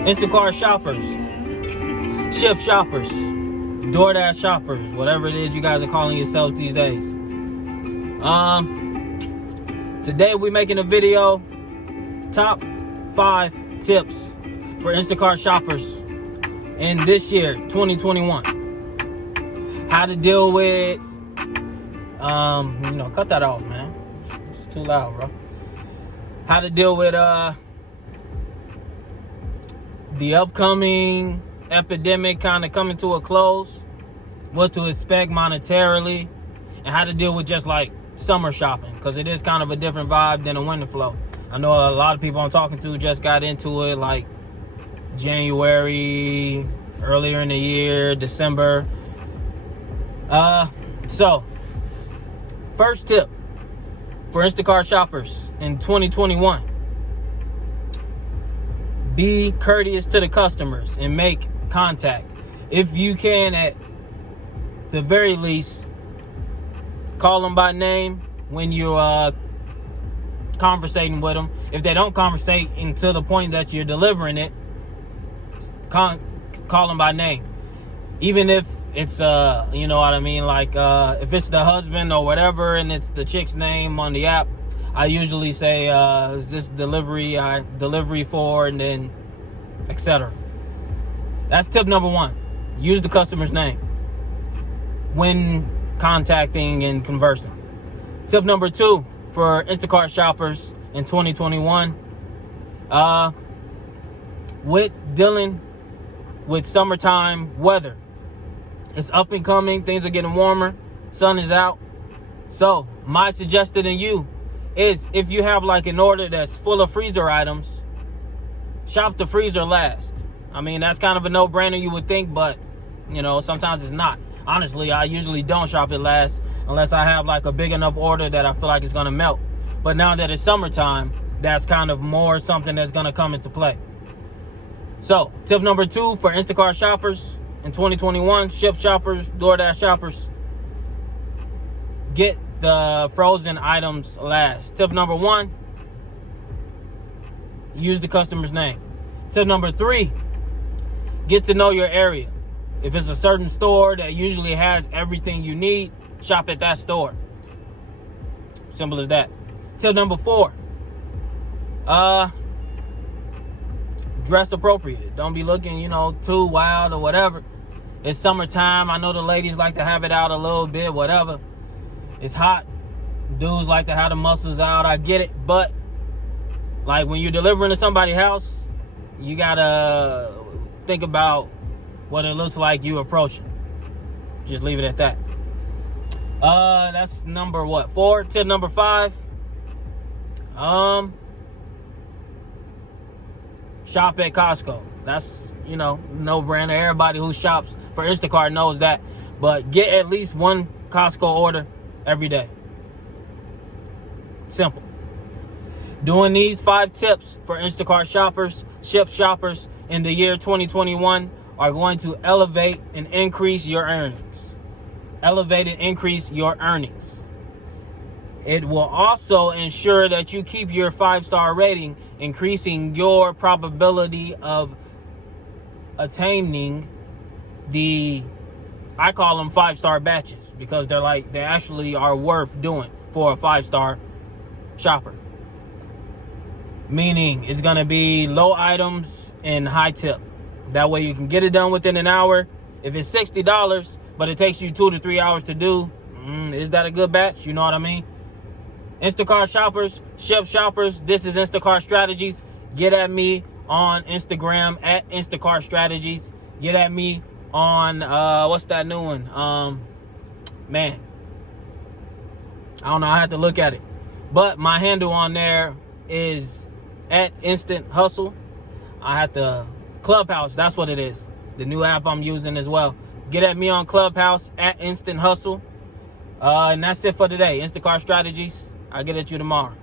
Instacart Shoppers, Shipt Shoppers, DoorDash Shoppers, whatever it is you guys are calling yourselves these days. Today we're making a video, top 5 tips for Instacart shoppers in this year, 2021. How to deal with, cut that off, man. It's too loud, bro. How to deal with the upcoming epidemic kind of coming to a close, what to expect monetarily, and how to deal with just like summer shopping, because it is kind of a different vibe than a winter flow. I know a lot of people I'm talking to just got into it like January, earlier in the year, December. So first tip for Instacart shoppers in 2021: be courteous to the customers and make contact. If you can, at the very least, call them by name when you're conversating with them. If they don't conversate until the point that you're delivering it, call them by name. Even if it's you know what I mean, like if it's the husband or whatever and it's the chick's name on the app, I usually say is this delivery for, and then etc. That's tip number 1. Use the customer's name when contacting and conversing. Tip number 2 for Instacart shoppers in 2021, with dealing with summertime weather. It's up and coming, things are getting warmer, sun is out. So my suggestion to you is, if you have like an order that's full of freezer items, shop the freezer last. I mean, that's kind of a no-brainer, you would think, but sometimes it's not. Honestly, I usually don't shop it last unless I have like a big enough order that I feel like it's gonna melt. But now that it's summertime, that's kind of more something that's gonna come into play. So tip number 2 for Instacart shoppers in 2021, Shipt shoppers, DoorDash shoppers: get the frozen items last. Tip number 1, use the customer's name. Tip number 3, get to know your area. If it's a certain store that usually has everything you need, shop at that store. Simple as that. Tip number 4, dress appropriate. Don't be looking, too wild or whatever. It's summertime. I know the ladies like to have it out a little bit, whatever. It's hot. Dudes like to have the muscles out. I get it. But like when you're delivering to somebody's house, you gotta think about what it looks like you approaching. Just leave it at that. That's number 4. Tip number 5. Shop at Costco. That's, no-brainer. Everybody who shops for Instacart knows that. But get at least one Costco order every day. Simple. Doing these 5 tips for Instacart shoppers, Shipt shoppers in the year 2021 are going to elevate and increase your earnings. Elevate and increase your earnings. It will also ensure that you keep your 5-star rating, increasing your probability of attaining I call them 5-star batches, because they actually are worth doing for a 5-star shopper. Meaning it's going to be low items and high tip. That way you can get it done within an hour. If it's $60, but it takes you 2 to 3 hours to do, is that a good batch? You know what I mean? Instacart shoppers, Shipt shoppers, this is Instacart Strategies. Get at me on Instagram at Instacart Strategies. Get at me on, what's that new one? Man, I don't know. I have to look at it. But my handle on there is at Instant Hustle. I have to Clubhouse, that's what it is. The new app I'm using as well. Get at me on Clubhouse at Instant Hustle. And that's it for today. Instacart Strategies. I'll get at you tomorrow.